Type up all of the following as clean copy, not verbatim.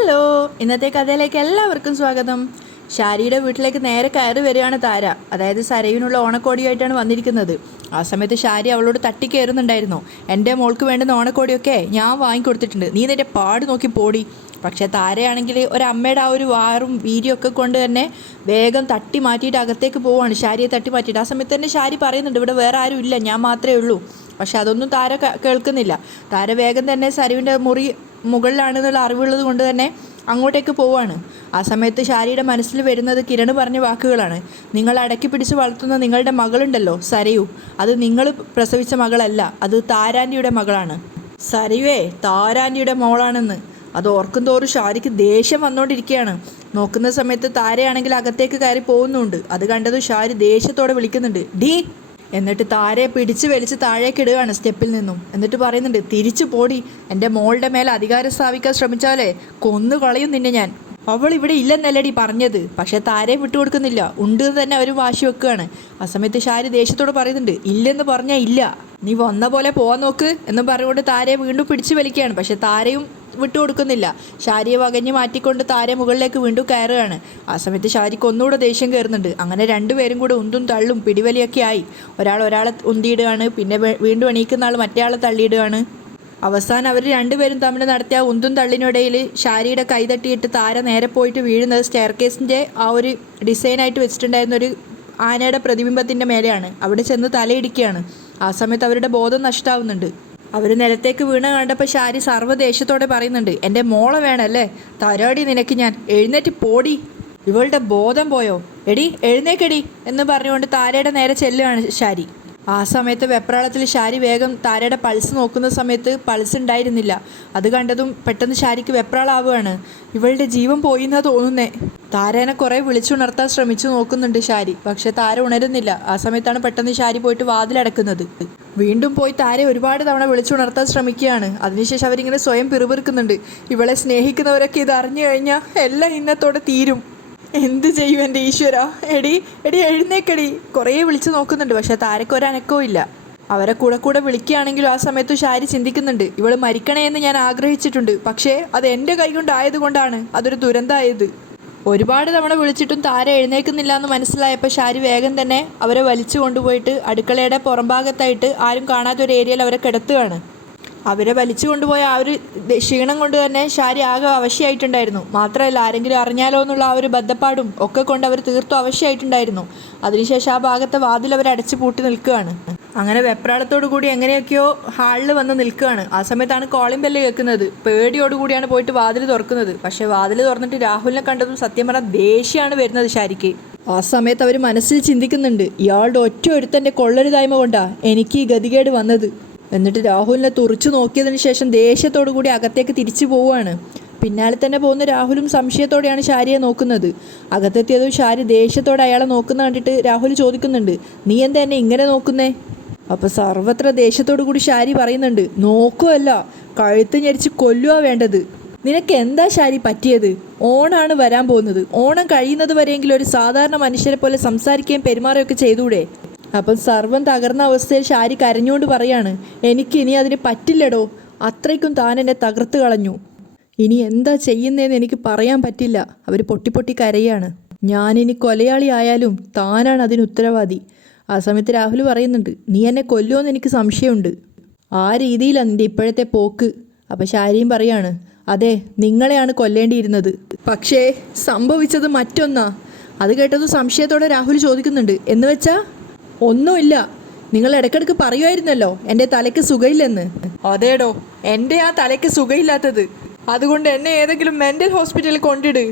Hello, ഇന്നത്തെ കഥയിലേക്ക് എല്ലാവർക്കും സ്വാഗതം. ഷാരിയുടെ വീട്ടിലേക്ക് നേരെ കയറി വരികയാണ് താര. അതായത് സരയുവിനുള്ള ഓണക്കോടിയായിട്ടാണ് വന്നിരിക്കുന്നത്. ആ സമയത്ത് ഷാരി അവളോട് തട്ടിക്കയറുന്നുണ്ടായിരുന്നു. എൻ്റെ മോൾക്ക് വേണ്ടുന്ന ഓണക്കോടിയൊക്കെ ഞാൻ വാങ്ങിക്കൊടുത്തിട്ടുണ്ട്, നീ നിൻ്റെ പാട് നോക്കി പോടി. പക്ഷേ താരയാണെങ്കിൽ ഒരമ്മയുടെ ആ ഒരു വാറും വീര്യമൊക്കെ കൊണ്ട് തന്നെ വേഗം തട്ടി മാറ്റിയിട്ട് അകത്തേക്ക് പോവുകയാണ്, ഷാരിയെ തട്ടി മാറ്റിയിട്ട്. ആ സമയത്ത് തന്നെ ഷാരി പറയുന്നുണ്ട്, ഇവിടെ വേറെ ആരും ഇല്ല, ഞാൻ മാത്രമേ ഉള്ളൂ. പക്ഷെ അതൊന്നും താര കേൾക്കുന്നില്ല. താര വേഗം തന്നെ സരുവിൻ്റെ മുറി മുകളിലാണെന്നുള്ള അറിവുള്ളത് കൊണ്ട് തന്നെ അങ്ങോട്ടേക്ക് പോവാണ്. ആ സമയത്ത് ഷാരിയുടെ മനസ്സിൽ വരുന്നത് കിരൺ പറഞ്ഞ വാക്കുകളാണ്. നിങ്ങൾ അടക്കി പിടിച്ച് വളർത്തുന്ന നിങ്ങളുടെ മകളുണ്ടല്ലോ സരയു, അത് നിങ്ങൾ പ്രസവിച്ച മകളല്ല, അത് താരാൻ്റിയുടെ മകളാണ്. സരയുവേ താരാൻ്റിയുടെ മോളാണെന്ന് അത് ഓർക്കും തോറും ഷാരിക്ക് ദേഷ്യം വന്നുകൊണ്ടിരിക്കുകയാണ്. നോക്കുന്ന സമയത്ത് താരയാണെങ്കിൽ അകത്തേക്ക് കയറി പോകുന്നുണ്ട്. അത് കണ്ടതും ഷാരി ദേഷ്യത്തോടെ വിളിക്കുന്നുണ്ട്, ഡീ. എന്നിട്ട് താരയെ പിടിച്ച് വലിച്ച് താഴേക്ക് ഇടുകയാണ് സ്റ്റെപ്പിൽ നിന്നും. എന്നിട്ട് പറയുന്നുണ്ട്, തിരിച്ചു പോടി, എൻ്റെ മോളുടെ മേലെ അധികാരം സ്ഥാപിക്കാൻ ശ്രമിച്ചാലേ കൊന്നു കളയും നിന്നെ ഞാൻ. അവൾ ഇവിടെ ഇല്ലെന്നല്ലടി പറഞ്ഞത്. പക്ഷേ താരയെ വിട്ടുകൊടുക്കുന്നില്ല, ഉണ്ട് എന്ന് തന്നെ അവർ വാശി വെക്കുകയാണ്. ആ സമയത്ത് ഷാരി ദേഷ്യത്തോട് പറയുന്നുണ്ട്, ഇല്ലെന്ന് പറഞ്ഞാൽ ഇല്ല, നീ വന്ന പോലെ പോവാൻ നോക്ക് എന്നും പറഞ്ഞുകൊണ്ട് താരയെ വീണ്ടും പിടിച്ച് വലിക്കുകയാണ്. പക്ഷേ താരയും വിട്ടുകൊടുക്കുന്നില്ല. ഷാരിയെ വകഞ്ഞ് മാറ്റിക്കൊണ്ട് താര മുകളിലേക്ക് വീണ്ടും കയറുകയാണ്. ആ സമയത്ത് ഷാരിക്ക് ഒന്നുകൂടെ ദേഷ്യം കയറുന്നുണ്ട്. അങ്ങനെ രണ്ടുപേരും കൂടെ ഉന്തും തള്ളും പിടിവലിയൊക്കെ ആയി. ഒരാളെ ഉന്തിയിടുകയാണ്, പിന്നെ വീണ്ടും എണീക്കുന്ന ആൾ മറ്റേ ആളെ തള്ളിയിടുകയാണ്. അവസാനം അവർ രണ്ടുപേരും തമ്മിൽ നടത്തിയ ഉന്തും തള്ളിനിടയിൽ ഷാരിയുടെ കൈ തട്ടിയിട്ട് താര നേരെ പോയിട്ട് വീഴുന്നത് സ്റ്റെയർ കേസിൻ്റെ ആ ഒരു ഡിസൈനായിട്ട് വെച്ചിട്ടുണ്ടായിരുന്ന ഒരു ആനയുടെ പ്രതിബിംബത്തിൻ്റെ മേലെയാണ്. അവിടെ ചെന്ന് തലയിടിക്കുകയാണ്. ആ സമയത്ത് അവരുടെ ബോധം നഷ്ടമാവുന്നുണ്ട്. അവർ നിലത്തേക്ക് വീണ് കണ്ടപ്പോൾ ഷാരി സർവ്വദേശത്തോടെ പറയുന്നുണ്ട്, എൻ്റെ മോളെ വേണമല്ലേ, തരാടി നിനക്ക് ഞാൻ, എഴുന്നേറ്റ് പോടി. ഇവളുടെ ബോധം പോയോ, എടി എഴുന്നേക്കടി എന്ന് പറഞ്ഞുകൊണ്ട് താരയുടെ നേരെ ചെല്ലുകയാണ് ഷാരി. ആ സമയത്ത് വെപ്രാളത്തിൽ ഷാരി വേഗം താരയുടെ പൾസ് നോക്കുന്ന സമയത്ത് പൾസ് ഉണ്ടായിരുന്നില്ല. അത് കണ്ടതും പെട്ടെന്ന് ഷാരിക്ക് വെപ്രാളാവുകയാണ്. ഇവളുടെ ജീവൻ പോയി എന്നാ തോന്നുന്നേ. താരേനെ കുറേ വിളിച്ചുണർത്താൻ ശ്രമിച്ചു നോക്കുന്നുണ്ട് ഷാരി, പക്ഷെ താര ഉണരുന്നില്ല. ആ സമയത്താണ് പെട്ടെന്ന് ഷാരി പോയിട്ട് വാതിലടക്കുന്നത്. വീണ്ടും പോയി താരെ ഒരുപാട് തവണ വിളിച്ചുണർത്താൻ ശ്രമിക്കുകയാണ്. അതിനുശേഷം അവരിങ്ങനെ സ്വയം പിറുപിറുക്കുന്നുണ്ട്. ഇവളെ സ്നേഹിക്കുന്നവരൊക്കെ ഇത് അറിഞ്ഞു കഴിഞ്ഞാൽ എല്ലാം ഇന്നത്തോടെ തീരും. എന്ത് ചെയ്യും എൻ്റെ ഈശ്വര, എടി എഴുന്നേക്കടി. കുറേ വിളിച്ചു നോക്കുന്നുണ്ട്, പക്ഷെ താരക്ക് ഒരനക്കവും ഇല്ല. അവരെ കൂടെ വിളിക്കുകയാണെങ്കിലും ആ സമയത്ത് ഷാരി ചിന്തിക്കുന്നുണ്ട്, ഇവൾ മരിക്കണേ എന്ന് ഞാൻ ആഗ്രഹിച്ചിട്ടുണ്ട്, പക്ഷേ അത് എൻ്റെ കൈകൊണ്ടായതുകൊണ്ടാണ് അതൊരു ദുരന്തമായത്. ഒരുപാട് തവണ വിളിച്ചിട്ടും താര എഴുന്നേൽക്കുന്നില്ല എന്ന് മനസ്സിലായപ്പോൾ ഷാരി വേഗം തന്നെ അവരെ വലിച്ചു കൊണ്ടുപോയിട്ട് അടുക്കളയുടെ പുറംഭാഗത്തായിട്ട് ആരും കാണാത്തൊരു ഏരിയയിൽ അവരെ കിടത്തുകയാണ്. അവരെ വലിച്ചു കൊണ്ടുപോയ ആ ഒരു ക്ഷീണം കൊണ്ട് തന്നെ ഷാരി ആകെ അവശയായിട്ടുണ്ടായിരുന്നു. മാത്രമല്ല ആരെങ്കിലും അറിഞ്ഞാലോ എന്നുള്ള ആ ഒരു ബദ്ധപ്പാടും ഒക്കെ കൊണ്ട് അവർ തീർത്തും അവശയായിട്ടുണ്ടായിരുന്നു. അതിനുശേഷം ആ ഭാഗത്തെ വാതിൽ അവർ അടച്ചു പൂട്ടി നിൽക്കുകയാണ്. അങ്ങനെ വെപ്രാളത്തോടു കൂടി എങ്ങനെയൊക്കെയോ ഹാളിൽ വന്ന് നിൽക്കുകയാണ്. ആ സമയത്താണ് കോളിംഗ് ബെല്ല് കേൾക്കുന്നത്. പേടിയോടുകൂടിയാണ് പോയിട്ട് വാതിൽ തുറക്കുന്നത്. പക്ഷേ വാതിൽ തുറന്നിട്ട് രാഹുലിനെ കണ്ടതും സത്യം പറഞ്ഞാൽ ദേഷ്യമാണ് വരുന്നത് ഷാരിക്ക്. ആ സമയത്ത് അവർ മനസ്സിൽ ചിന്തിക്കുന്നുണ്ട്, ഇയാളുടെ ഒറ്റ ഒരുത്തൻ്റെ കൊള്ളരുതായ്മ കൊണ്ടാണ് എനിക്ക് ഈ ഗതികേട് വന്നത്. എന്നിട്ട് രാഹുലിനെ തുറച്ചു നോക്കിയതിന് ശേഷം ദേഷ്യത്തോടു കൂടി അകത്തേക്ക് തിരിച്ചു പോവുകയാണ്. പിന്നാലെ തന്നെ പോകുന്ന രാഹുലും സംശയത്തോടെയാണ് ഷാരിയെ നോക്കുന്നത്. അകത്തെത്തിയതും ഷാരി ദേഷ്യത്തോടെ അയാളെ നോക്കുന്ന കണ്ടിട്ട് രാഹുൽ ചോദിക്കുന്നുണ്ട്, നീ എന്താ എന്നെ ഇങ്ങനെ നോക്കുന്നേ? അപ്പോൾ സർവത്ര ദേഷ്യത്തോടു കൂടി ഷാരി പറയുന്നുണ്ട്, നോക്കുമല്ല, കഴുത്ത് ഞെരിച്ച് കൊല്ലുക വേണ്ടത്. നിനക്ക് എന്താ ഷാരി പറ്റിയത്? ഓണാണ് വരാൻ പോകുന്നത്. ഓണം കഴിയുന്നത് വരെയെങ്കിലും ഒരു സാധാരണ മനുഷ്യരെ പോലെ സംസാരിക്കുകയും പെരുമാറുകയൊക്കെ ചെയ്തൂടെ? അപ്പം സർവ്വം തകർന്ന അവസ്ഥയിൽ ഷാരി കരഞ്ഞുകൊണ്ട് പറയാണ്, എനിക്കിനി അതിന് പറ്റില്ലടോ, അത്രയ്ക്കും താൻ എന്നെ തകർത്ത് കളഞ്ഞു. ഇനി എന്താ ചെയ്യുന്നതെന്ന് എനിക്ക് പറയാൻ പറ്റില്ല. അവർ പൊട്ടി കരയാണ്. ഞാനിനി കൊലയാളി ആയാലും താനാണ് അതിന് ഉത്തരവാദി. ആ സമയത്ത് രാഹുൽ പറയുന്നുണ്ട്, നീ എന്നെ കൊല്ലുമെന്ന് എനിക്ക് സംശയമുണ്ട്. ആ രീതിയിലാണ് നിൻ്റെ ഇപ്പോഴത്തെ പോക്ക്. അപ്പം ഷാരിയും പറയാണ്, അതെ, നിങ്ങളെയാണ് കൊല്ലേണ്ടിയിരുന്നത്, പക്ഷേ സംഭവിച്ചത് മറ്റൊന്നാ. അത് കേട്ടത് സംശയത്തോടെ രാഹുൽ ചോദിക്കുന്നുണ്ട്, എന്ന് വെച്ചാൽ? ഒന്നുമില്ല, നിങ്ങൾ ഇടയ്ക്കിടയ്ക്ക് പറയുമായിരുന്നല്ലോ എൻ്റെ തലയ്ക്ക് സുഖമില്ലെന്ന്. അതേടോ, എൻ്റെ ആ തലയ്ക്ക് സുഖമില്ലാത്തത്. അതുകൊണ്ട് എന്നെ ഏതെങ്കിലും മെൻ്റൽ ഹോസ്പിറ്റലിൽ കൊണ്ടിട്.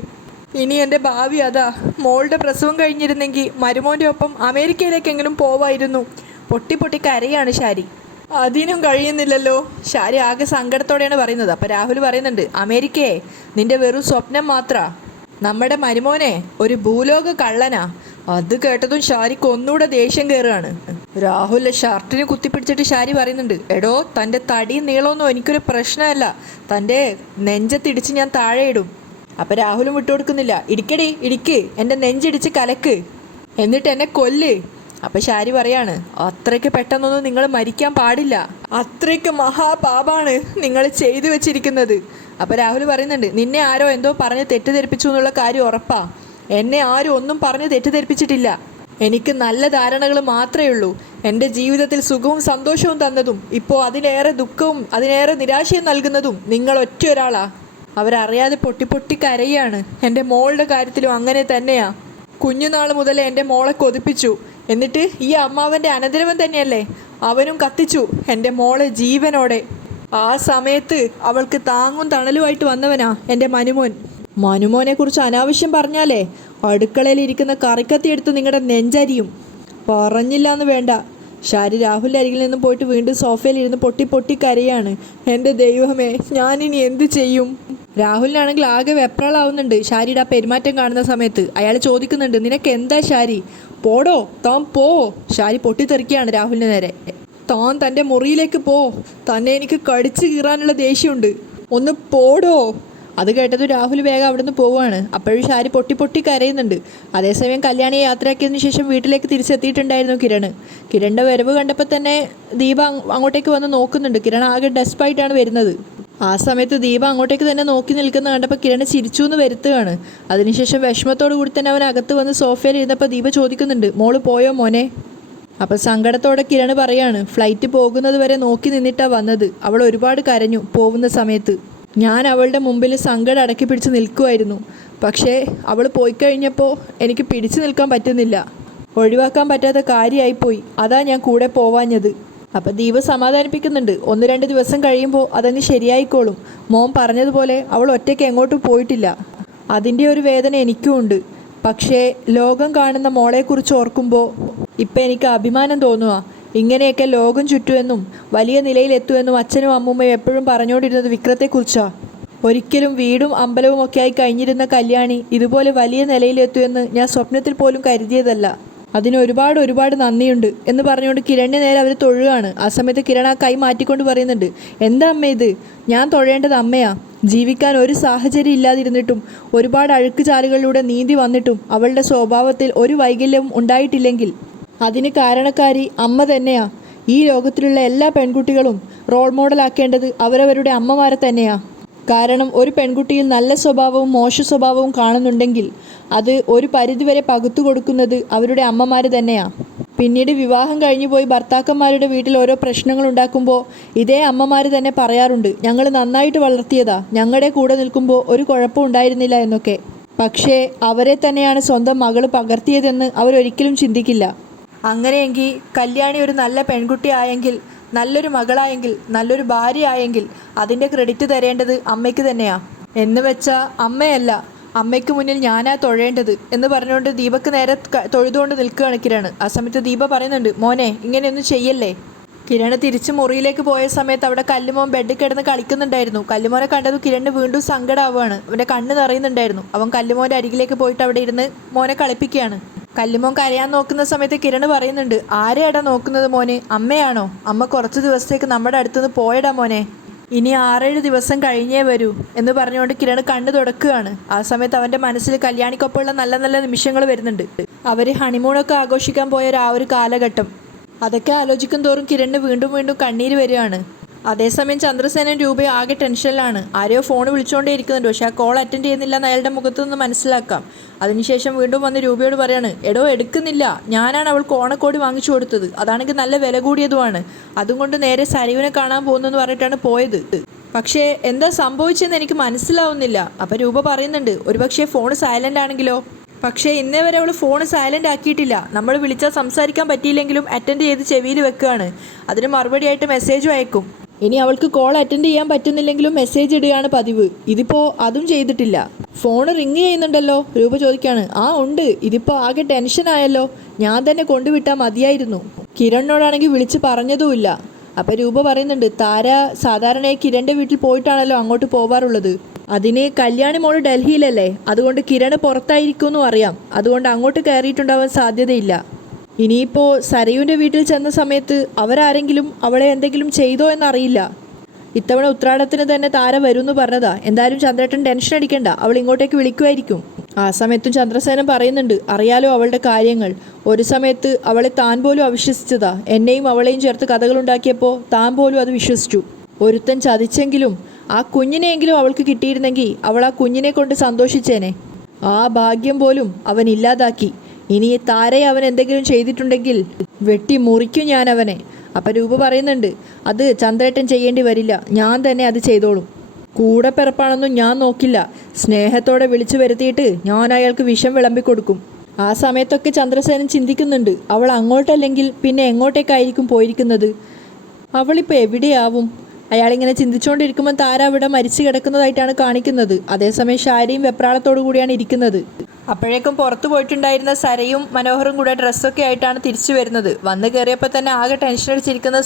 ഇനി എൻ്റെ ഭാവി അതാ. മോളുടെ പ്രസവം കഴിഞ്ഞിരുന്നെങ്കിൽ മരുമോൻ്റെ ഒപ്പം അമേരിക്കയിലേക്കെങ്കിലും പോവായിരുന്നു. പൊട്ടി കരയാണ് ഷാരി. അതിനും കഴിയുന്നില്ലല്ലോ. ഷാരി ആകെ സങ്കടത്തോടെയാണ് പറയുന്നത്. അപ്പോൾ രാഹുൽ പറയുന്നുണ്ട്, അമേരിക്കയെ നിൻ്റെ വെറും സ്വപ്നം മാത്രാ. നമ്മുടെ മരുമോനെ ഒരു ഭൂലോക കള്ളനാ. അത് കേട്ടതും ഷാരിക്ക് ഒന്നുകൂടെ ദേഷ്യം കയറുകയാണ്. രാഹുലിൻ്റെ ഷർട്ടിന് കുത്തിപ്പിടിച്ചിട്ട് ഷാരി പറയുന്നുണ്ട്, എടോ, തൻ്റെ തടിയും നീളമൊന്നും എനിക്കൊരു പ്രശ്നമല്ല, തൻ്റെ നെഞ്ചത്തിടിച്ച് ഞാൻ താഴെ ഇടും. അപ്പം രാഹുലും വിട്ടുകൊടുക്കുന്നില്ല, ഇടിക്കടി, ഇടിക്ക്, എൻ്റെ നെഞ്ചിടിച്ച് കലക്ക്, എന്നിട്ട് എന്നെ കൊല്ല്. അപ്പം ശാരി പറയാണ്, അത്രയ്ക്ക് പെട്ടെന്നൊന്നും നിങ്ങൾ മരിക്കാൻ പാടില്ല, അത്രയ്ക്ക് മഹാപാപാണ് നിങ്ങൾ ചെയ്തു വെച്ചിരിക്കുന്നത്. അപ്പോൾ രാഹുൽ പറയുന്നുണ്ട്, നിന്നെ ആരോ എന്തോ പറഞ്ഞ് തെറ്റിദ്ധരിപ്പിച്ചു എന്നുള്ള കാര്യം ഉറപ്പാ. എന്നെ ആരും ഒന്നും പറഞ്ഞ് തെറ്റിദ്ധരിപ്പിച്ചിട്ടില്ല. എനിക്ക് നല്ല ധാരണകൾ മാത്രമേ ഉള്ളൂ. എൻ്റെ ജീവിതത്തിൽ സുഖവും സന്തോഷവും തന്നതും ഇപ്പോൾ അതിനേറെ ദുഃഖവും അതിനേറെ നിരാശയും നൽകുന്നതും നിങ്ങൾ ഒറ്റ ഒരാളാ. അവരറിയാതെ പൊട്ടി പൊട്ടി കരയാണ്. എൻ്റെ മോളുടെ കാര്യത്തിലും അങ്ങനെ തന്നെയാ. കുഞ്ഞുനാൾ മുതലേ എൻ്റെ മോളെ കൊതിപ്പിച്ചു. എന്നിട്ട് ഈ അമ്മാവൻ്റെ അനന്തരവൻ തന്നെയല്ലേ അവനും കത്തിച്ചു എൻ്റെ മോളെ ജീവനോടെ. ആ സമയത്ത് അവൾക്ക് താങ്ങും തണലുമായിട്ട് വന്നവനാ എൻ്റെ മനുമോനെ കുറിച്ച് അനാവശ്യം പറഞ്ഞാലേ അടുക്കളയിൽ ഇരിക്കുന്ന കറിക്കത്തി എടുത്ത് നിങ്ങളുടെ നെഞ്ചരിയും. പറഞ്ഞില്ല എന്ന് വേണ്ട. ശാരി രാഹുലിൻ്റെ അരികിൽ നിന്നും പോയിട്ട് വീണ്ടും സോഫയിലിരുന്ന് പൊട്ടി പൊട്ടി കരയാണ്. എൻ്റെ ദൈവമേ, ഞാനിനി എന്ത് ചെയ്യും? രാഹുലിനാണെങ്കിൽ ആകെ വെപ്രാളാവുന്നുണ്ട് ശാരിയുടെ ആ പെരുമാറ്റം കാണുന്ന സമയത്ത്. അയാൾ ചോദിക്കുന്നുണ്ട്, നിനക്ക് എന്താ ശാരി? പോടോ, താൻ പോ. ശാരി പൊട്ടിത്തെറിക്കുകയാണ് രാഹുലിന് നേരെ. താൻ തൻ്റെ മുറിയിലേക്ക് പോ. തന്നെ എനിക്ക് കടിച്ചു കീറാനുള്ള ദേഷ്യമുണ്ട്. ഒന്ന് പോടോ. അത് കേട്ടത് രാഹുൽ വേഗം അവിടെ നിന്ന് പോവുകയാണ്. അപ്പോഴും ശാരി പൊട്ടി പൊട്ടി കരയുന്നുണ്ട്. അതേസമയം കല്യാണിയെ യാത്രയാക്കിയതിന് ശേഷം വീട്ടിലേക്ക് തിരിച്ചെത്തിയിട്ടുണ്ടായിരുന്നു കിരണിൻ്റെ വരവ് കണ്ടപ്പോൾ തന്നെ ദീപ അങ്ങോട്ടേക്ക് വന്ന് നോക്കുന്നുണ്ട്. കിരൺ ആകെ ഡെസ്പായിട്ടാണ് വരുന്നത്. ആ സമയത്ത് ദീപ അങ്ങോട്ടേക്ക് തന്നെ നോക്കി നിൽക്കുന്ന കണ്ടപ്പോൾ കിരൺ ചിരിച്ചു എന്ന് വരുത്തുകയാണ്. അതിനുശേഷം വിഷമത്തോടു കൂടി തന്നെ അവൻ അകത്ത് വന്ന് സോഫയിൽ ഇരുന്നപ്പോൾ ദീപ ചോദിക്കുന്നുണ്ട്, മോള് പോയോ മോനെ? അപ്പോൾ സങ്കടത്തോടെ കിരൺ പറയാണ്, ഫ്ലൈറ്റ് പോകുന്നത് വരെ നോക്കി നിന്നിട്ടാണ് വന്നത്. അവൾ ഒരുപാട് കരഞ്ഞു പോകുന്ന സമയത്ത്. ഞാൻ അവളുടെ മുമ്പിൽ സങ്കടം അടക്കി പിടിച്ച് നിൽക്കുമായിരുന്നു. പക്ഷേ അവൾ പോയി കഴിഞ്ഞപ്പോൾ എനിക്ക് പിടിച്ചു നിൽക്കാൻ പറ്റുന്നില്ല. ഒഴിവാക്കാൻ പറ്റാത്ത കാര്യമായിപ്പോയി. അതാ ഞാൻ കൂടെ പോവാഞ്ഞത്. അപ്പം ദീപ സമാധാനിപ്പിക്കുന്നുണ്ട്, 1-2 ദിവസം കഴിയുമ്പോൾ അതങ്ങ് ശരിയായിക്കോളും. മോൻ പറഞ്ഞതുപോലെ അവൾ ഒറ്റയ്ക്ക് എങ്ങോട്ടും പോയിട്ടില്ല. അതിൻ്റെ ഒരു വേദന എനിക്കും ഉണ്ട്. പക്ഷേ ലോകം കാണുന്ന മോളെക്കുറിച്ച് ഓർക്കുമ്പോൾ ഇപ്പം എനിക്ക് അഭിമാനം തോന്നുക. ഇങ്ങനെയൊക്കെ ലോകം ചുറ്റുമെന്നും വലിയ നിലയിലെത്തുമെന്നും അച്ഛനും അമ്മൂമ്മയും എപ്പോഴും പറഞ്ഞുകൊണ്ടിരുന്നത് വിക്രത്തെക്കുറിച്ചാണ്. ഒരിക്കലും വീടും അമ്പലവും ഒക്കെ ആയി കഴിഞ്ഞിരുന്ന കല്യാണി ഇതുപോലെ വലിയ നിലയിലെത്തുമെന്ന് ഞാൻ സ്വപ്നത്തിൽ പോലും കരുതിയതല്ല. അതിന് ഒരുപാട് നന്ദിയുണ്ട് എന്ന് പറഞ്ഞുകൊണ്ട് കിരണിന് നേരെ അവർ തൊഴുകയാണ്. ആ സമയത്ത് കിരൺ ആ കൈ മാറ്റിക്കൊണ്ട് പറയുന്നുണ്ട്, എന്താ അമ്മ ഇത്? ഞാൻ തൊഴേണ്ടത് അമ്മയാ. ജീവിക്കാൻ ഒരു സാഹചര്യം ഇല്ലാതിരുന്നിട്ടും ഒരുപാട് അഴുക്ക് ചാലുകളിലൂടെ നീന്തി വന്നിട്ടും അവളുടെ സ്വഭാവത്തിൽ ഒരു വൈകല്യവും ഉണ്ടായിട്ടില്ലെങ്കിൽ അതിന് കാരണക്കാരി അമ്മ തന്നെയാ. ഈ ലോകത്തിലുള്ള എല്ലാ പെൺകുട്ടികളും റോൾ മോഡലാക്കേണ്ടത് അവരവരുടെ അമ്മമാരെ തന്നെയാ. കാരണം ഒരു പെൺകുട്ടിയിൽ നല്ല സ്വഭാവവും മോശ സ്വഭാവവും കാണുന്നുണ്ടെങ്കിൽ അത് ഒരു പരിധിവരെ പകുത്തു കൊടുക്കുന്നത് അവരുടെ അമ്മമാർ തന്നെയാണ്. പിന്നീട് വിവാഹം കഴിഞ്ഞു പോയി ഭർത്താക്കന്മാരുടെ വീട്ടിൽ ഓരോ പ്രശ്നങ്ങൾ ഉണ്ടാക്കുമ്പോൾ ഇതേ അമ്മമാർ തന്നെ പറയാറുണ്ട്, ഞങ്ങൾ നന്നായിട്ട് വളർത്തിയതാ, ഞങ്ങളുടെ കൂടെ നിൽക്കുമ്പോൾ ഒരു കുഴപ്പം ഉണ്ടായിരുന്നില്ല എന്നൊക്കെ. പക്ഷേ അവരെ തന്നെയാണ് സ്വന്തം മകൾ പകർത്തിയതെന്ന് അവരൊരിക്കലും ചിന്തിക്കില്ല. അങ്ങനെയെങ്കിൽ കല്യാണി ഒരു നല്ല പെൺകുട്ടി ആയെങ്കിൽ, നല്ലൊരു മകളായെങ്കിൽ, നല്ലൊരു ഭാര്യ ആയെങ്കിൽ അതിൻ്റെ ക്രെഡിറ്റ് തരേണ്ടത് അമ്മയ്ക്ക് തന്നെയാണ്. എന്ന് വെച്ചാൽ അമ്മയല്ല, അമ്മയ്ക്ക് മുന്നിൽ ഞാനാ തൊഴേണ്ടത് എന്ന് പറഞ്ഞുകൊണ്ട് ദീപക്ക് നേരെ തൊഴുതുകൊണ്ട് നിൽക്കുകയാണ് കിരണ്. ആ സമയത്ത് ദീപ പറയുന്നുണ്ട്, മോനെ ഇങ്ങനെയൊന്നും ചെയ്യല്ലേ. കിരണ് തിരിച്ച് മുറിയിലേക്ക് പോയ സമയത്ത് അവിടെ കല്ലുമോൻ ബെഡിൽ കിടന്ന് കളിക്കുന്നുണ്ടായിരുന്നു. കല്ലുമോനെ കണ്ടത് കിരണിന് വീണ്ടും സങ്കടമാവുകയാണ്. അവൻ്റെ കണ്ണ് നിറയുന്നുണ്ടായിരുന്നു. അവൻ കല്ലുമോൻ്റെ അരികിലേക്ക് പോയിട്ട് അവിടെ ഇരുന്ന് മോനെ കളിപ്പിക്കുകയാണ്. കല്ലുമോൻ കരയാൻ നോക്കുന്ന സമയത്ത് കിരണ് പറയുന്നുണ്ട്, ആരെയാടാ നോക്കുന്നത് മോനെ? അമ്മയാണോ? അമ്മ കുറച്ച് ദിവസത്തേക്ക് നമ്മുടെ അടുത്തുനിന്ന് പോയടാ മോനെ, ഇനി 6-7 ദിവസം കഴിഞ്ഞേ വരൂ എന്ന് പറഞ്ഞുകൊണ്ട് കിരണ് കണ്ണ് തുടക്കുകയാണ്. ആ സമയത്ത് അവൻ്റെ മനസ്സിൽ കല്യാണിക്കൊപ്പമുള്ള നല്ല നല്ല നിമിഷങ്ങൾ വരുന്നുണ്ട്. അവർ ഹണിമൂണൊക്കെ ആഘോഷിക്കാൻ പോയ ആ ഒരു കാലഘട്ടം, അതൊക്കെ ആലോചിക്കും തോറും കിരണിന് വീണ്ടും വീണ്ടും കണ്ണീര് വരികയാണ്. അതേസമയം ചന്ദ്രസേനൻ രൂപയും ആകെ ടെൻഷനിലാണ്. ആരെയോ ഫോൺ വിളിച്ചുകൊണ്ടേ ഇരിക്കുന്നുണ്ട്. പക്ഷേ ആ കോൾ അറ്റൻഡ് ചെയ്യുന്നില്ല എന്ന് അയാളുടെ മുഖത്തു നിന്ന് മനസ്സിലാക്കാം. അതിനുശേഷം വീണ്ടും വന്ന് രൂപയോട് പറയാണ്, എടോ എടുക്കുന്നില്ല, ഞാനാണ് അവൾക്ക് ഓണക്കോടി വാങ്ങിച്ചു കൊടുത്തത്, അതാണെങ്കിൽ നല്ല വില കൂടിയതുമാണ്, അതുകൊണ്ട് നേരെ സരയുവിനെ കാണാൻ പോകുന്നെന്ന് പറഞ്ഞിട്ടാണ് പോയത്. പക്ഷേ എന്താ സംഭവിച്ചതെന്ന് എനിക്ക് മനസ്സിലാവുന്നില്ല. അപ്പോൾ രൂപ പറയുന്നുണ്ട്, ഒരുപക്ഷെ ഫോൺ സൈലൻ്റ് ആണെങ്കിലോ? പക്ഷേ ഇന്നേ വരെ അവൾ ഫോൺ സൈലൻ്റ് ആക്കിയിട്ടില്ല. നമ്മൾ വിളിച്ചാൽ സംസാരിക്കാൻ പറ്റിയില്ലെങ്കിലും അറ്റൻഡ് ചെയ്ത് ചെവിയിൽ വെക്കുകയാണ്. അതിന് മറുപടിയായിട്ട് മെസ്സേജും അയക്കും. ഇനി അവൾക്ക് കോൾ അറ്റൻഡ് ചെയ്യാൻ പറ്റുന്നില്ലെങ്കിലും മെസ്സേജ് ഇടുകയാണ് പതിവ്. ഇതിപ്പോൾ അതും ചെയ്തിട്ടില്ല. ഫോൺ റിങ് ചെയ്യുന്നുണ്ടല്ലോ. രൂപ ചോദിക്കുകയാണ്, ആ ഉണ്ട്, ഇതിപ്പോൾ ആകെ ടെൻഷനായല്ലോ, ഞാൻ തന്നെ കൊണ്ടുവിട്ടാൽ മതിയായിരുന്നു. കിരണിനോടാണെങ്കിൽ വിളിച്ച് പറഞ്ഞതുമില്ല. അപ്പോൾ രൂപ പറയുന്നുണ്ട്, താര സാധാരണയായി കിരണിൻ്റെ വീട്ടിൽ പോയിട്ടാണല്ലോ അങ്ങോട്ട് പോവാറുള്ളത്. അതിന് കല്യാണി മോള് ഡൽഹിയിലല്ലേ, അതുകൊണ്ട് കിരണ് പുറത്തായിരിക്കുമെന്നും അറിയാം. അതുകൊണ്ട് അങ്ങോട്ട് കയറിയിട്ടുണ്ടാവാൻ സാധ്യതയില്ല. ഇനിയിപ്പോൾ സരയുവിൻ്റെ വീട്ടിൽ ചെന്ന സമയത്ത് അവരാരെങ്കിലും അവളെ എന്തെങ്കിലും ചെയ്തോ എന്നറിയില്ല. ഇത്തവണ ഉത്രാടത്തിന് തന്നെ താര വരുമെന്ന് പറഞ്ഞതാ. എന്തായാലും ചന്ദ്രേട്ടൻ ടെൻഷൻ അടിക്കണ്ട, അവൾ ഇങ്ങോട്ടേക്ക് വിളിക്കുമായിരിക്കും. ആ സമയത്തും ചന്ദ്രസേനൻ പറയുന്നുണ്ട്, അറിയാലോ അവളുടെ കാര്യങ്ങൾ. ഒരു സമയത്ത് അവളെ താൻ പോലും അവിശ്വസിച്ചതാ. എന്നെയും അവളെയും ചേർത്ത് കഥകളുണ്ടാക്കിയപ്പോൾ താൻ പോലും അത് വിശ്വസിച്ചു. ഒരുത്തൻ ചതിച്ചെങ്കിലും ആ കുഞ്ഞിനെയെങ്കിലും അവൾക്ക് കിട്ടിയിരുന്നെങ്കിൽ അവൾ ആ കുഞ്ഞിനെ കൊണ്ട് സന്തോഷിച്ചേനെ. ആ ഭാഗ്യം പോലും അവൻ ഇല്ലാതാക്കി. ഇനി താരയെ അവൻ എന്തെങ്കിലും ചെയ്തിട്ടുണ്ടെങ്കിൽ വെട്ടി മുറിക്കും ഞാൻ അവനെ. അപ്പം രൂപ പറയുന്നുണ്ട്, അത് ചന്ദ്രേട്ടൻ ചെയ്യേണ്ടി വരില്ല, ഞാൻ തന്നെ അത് ചെയ്തോളും. കൂടെ പിറപ്പാണെന്നും ഞാൻ നോക്കില്ല. സ്നേഹത്തോടെ വിളിച്ചു വരുത്തിയിട്ട് ഞാൻ അയാൾക്ക് വിഷം വിളമ്പിക്കൊടുക്കും. ആ സമയത്തൊക്കെ ചന്ദ്രസേനൻ ചിന്തിക്കുന്നുണ്ട്, അവൾ അങ്ങോട്ടല്ലെങ്കിൽ പിന്നെ എങ്ങോട്ടേക്കായിരിക്കും പോയിരിക്കുന്നത്? അവളിപ്പോൾ എവിടെയാവും? അയാളിങ്ങനെ ചിന്തിച്ചുകൊണ്ടിരിക്കുമ്പോൾ താര അവിടെ മരിച്ചു കിടക്കുന്നതായിട്ടാണ് കാണിക്കുന്നത്. അതേസമയം ഷാരിയും വെപ്രാളത്തോടു കൂടിയാണ് ഇരിക്കുന്നത്. അപ്പോഴേക്കും പുറത്തു പോയിട്ടുണ്ടായിരുന്ന സരയും മനോഹറും കൂടെ ഡ്രസ്സൊക്കെ ആയിട്ടാണ് തിരിച്ചു വരുന്നത്. വന്ന് കയറിയപ്പോൾ തന്നെ ആകെ ടെൻഷൻ അടിച്ചിരിക്കുന്ന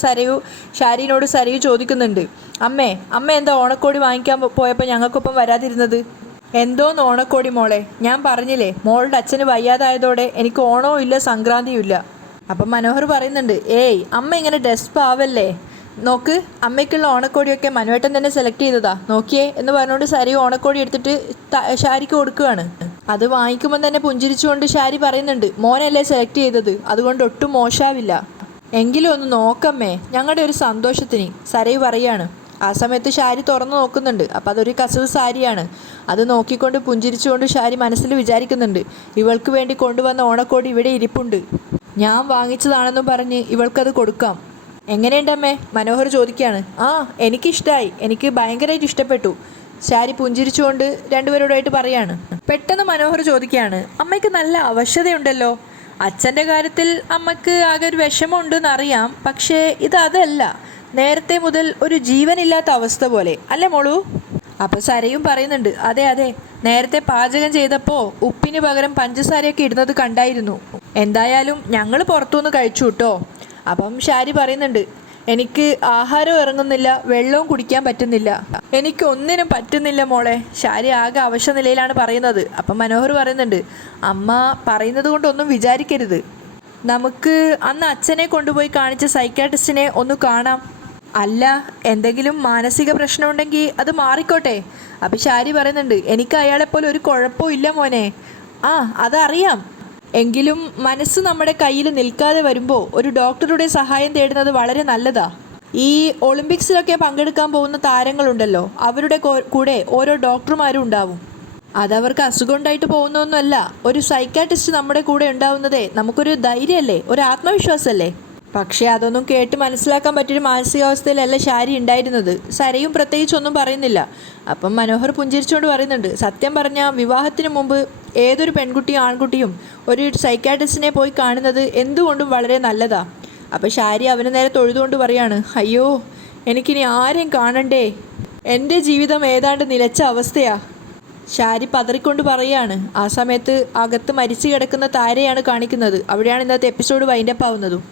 ഷാരിനോട് സരയു ചോദിക്കുന്നുണ്ട്, അമ്മ എന്താ ഓണക്കോടി വാങ്ങിക്കാൻ പോയപ്പോൾ ഞങ്ങൾക്കൊപ്പം വരാതിരുന്നത്? എന്തോന്ന് ഓണക്കോടി മോളെ, ഞാൻ പറഞ്ഞില്ലേ മോളുടെ അച്ഛന് വയ്യാതായതോടെ എനിക്ക് ഓണവും ഇല്ല സംക്രാന്തിയും ഇല്ല. അപ്പം മനോഹർ പറയുന്നുണ്ട്, ഏയ് അമ്മ ഇങ്ങനെ ഡെസ്പ് ആവല്ലേ, നോക്ക് അമ്മയ്ക്കുള്ള ഓണക്കോടിയൊക്കെ മനുവേട്ടൻ തന്നെ സെലക്ട് ചെയ്തതാ, നോക്കിയേ എന്ന് പറഞ്ഞുകൊണ്ട് സരയു ഓണക്കോടി എടുത്തിട്ട് ഷാരിക്ക് കൊടുക്കുകയാണ്. അത് വാങ്ങിക്കുമ്പോൾ തന്നെ പുഞ്ചിരിച്ചുകൊണ്ട് ഷാരി പറയുന്നുണ്ട്, മോനല്ലേ സെലക്ട് ചെയ്തത്, അതുകൊണ്ട് ഒട്ടും മോശാവില്ല, എങ്കിലും ഒന്ന് നോക്കമ്മേ ഞങ്ങളുടെ ഒരു സന്തോഷത്തിന്, സരയു പറയാണ്. ആ സമയത്ത് ഷാരി തുറന്നു നോക്കുന്നുണ്ട്. അപ്പം അതൊരു കസവ് സാരിയാണ്. അത് നോക്കിക്കൊണ്ട് പുഞ്ചിരിച്ചുകൊണ്ട് ഷാരി മനസ്സിൽ വിചാരിക്കുന്നുണ്ട്, ഇവൾക്ക് വേണ്ടി കൊണ്ടുവന്ന ഓണക്കോടി ഇവിടെ ഇരിപ്പുണ്ട്, ഞാൻ വാങ്ങിച്ചതാണെന്നും പറഞ്ഞ് ഇവൾക്കത് കൊടുക്കാം. എങ്ങനെയുണ്ടമ്മേ? മനോഹർ ചോദിക്കുകയാണ്. ആ എനിക്കിഷ്ടമായി, എനിക്ക് ഭയങ്കരമായിട്ട് ഇഷ്ടപ്പെട്ടു, ഷാരി പുഞ്ചിരിച്ചുകൊണ്ട് രണ്ടുപേരോടായിട്ട് പറയാണ്. പെട്ടെന്ന് മനോഹർ ചോദിക്കുകയാണ്, അമ്മയ്ക്ക് നല്ല അവശതയുണ്ടല്ലോ, അച്ഛൻ്റെ കാര്യത്തിൽ അമ്മയ്ക്ക് ആകെ ഒരു വിഷമമുണ്ടെന്ന് അറിയാം, പക്ഷേ അതല്ല, നേരത്തെ മുതൽ ഒരു ജീവനില്ലാത്ത അവസ്ഥ പോലെ അല്ലേ മോളൂ? അപ്പോൾ സരയും പറയുന്നുണ്ട്, അതെ നേരത്തെ പാചകം ചെയ്തപ്പോൾ ഉപ്പിന് പകരം പഞ്ചസാരയൊക്കെ ഇടുന്നത് കണ്ടായിരുന്നു, എന്തായാലും ഞങ്ങൾ പുറത്തുനിന്ന് കഴിച്ചു കേട്ടോ. അപ്പം ഷാരി പറയുന്നുണ്ട്, എനിക്ക് ആഹാരം ഇറങ്ങുന്നില്ല, വെള്ളവും കുടിക്കാൻ പറ്റുന്നില്ല, എനിക്കൊന്നിനും പറ്റുന്നില്ല മോളെ. ഷാരി ആകെ അവശ നിലയിലാണ് പറയുന്നത്. അപ്പം മനോഹർ പറയുന്നുണ്ട്, അമ്മ പറയുന്നത് കൊണ്ടൊന്നും വിചാരിക്കരുത്, നമുക്ക് അന്ന് അച്ഛനെ കൊണ്ടുപോയി കാണിച്ച സൈക്കാട്രിസ്റ്റിനെ ഒന്ന് കാണാം. അല്ല, എന്തെങ്കിലും മാനസിക പ്രശ്നമുണ്ടെങ്കിൽ അത് മാറിക്കോട്ടെ. അപ്പം ഷാരി പറയുന്നുണ്ട്, എനിക്ക് അയാളെപ്പോലെ ഒരു കുഴപ്പവും ഇല്ല മോനെ. അതറിയാം, എങ്കിലും മനസ്സ് നമ്മുടെ കയ്യിൽ നിൽക്കാതെ വരുമ്പോൾ ഒരു ഡോക്ടറുടെ സഹായം തേടുന്നത് വളരെ നല്ലതാ. ഈ ഒളിമ്പിക്സിലൊക്കെ പങ്കെടുക്കാൻ പോകുന്ന താരങ്ങളുണ്ടല്ലോ, അവരുടെ കൂടെ ഓരോ ഡോക്ടർമാരും ഉണ്ടാവും. അതവർക്ക് അസുഖം ഉണ്ടായിട്ട് പോകുന്നൊന്നുമല്ല. ഒരു സൈക്കാട്രിസ്റ്റ് നമ്മുടെ കൂടെ ഉണ്ടാവുന്നതേ നമുക്കൊരു ധൈര്യമല്ലേ, ഒരു ആത്മവിശ്വാസമല്ലേ. പക്ഷേ അതൊന്നും കേട്ട് മനസ്സിലാക്കാൻ പറ്റിയൊരു മാനസികാവസ്ഥയിലല്ല ഷാരി ഉണ്ടായിരുന്നത്. സരയും പ്രത്യേകിച്ചൊന്നും പറയുന്നില്ല. അപ്പം മനോഹർ പുഞ്ചിരിച്ചുകൊണ്ട് പറയുന്നുണ്ട്, സത്യം പറഞ്ഞാൽ വിവാഹത്തിന് മുമ്പ് ഏതൊരു പെൺകുട്ടിയും ആൺകുട്ടിയും ഒരു സൈക്കാട്രിസ്റ്റിനെ പോയി കാണുന്നത് എന്തുകൊണ്ടും വളരെ നല്ലതാ. അപ്പം ഷാരി അവന് നേരെ തൊഴുതുകൊണ്ട് പറയാണ്, അയ്യോ എനിക്കിനി ആരെയും കാണണ്ടേ, എൻ്റെ ജീവിതം ഏതാണ്ട് നിലച്ച അവസ്ഥയാ. ഷാരി പതറിക്കൊണ്ട് പറയാണ്. ആ സമയത്ത് അകത്ത് മരിച്ചു കിടക്കുന്ന താരയാണ് കാണിക്കുന്നത്. അവിടെയാണ് ഇന്നത്തെ എപ്പിസോഡ് വൈൻഡപ്പ് ആവുന്നതും.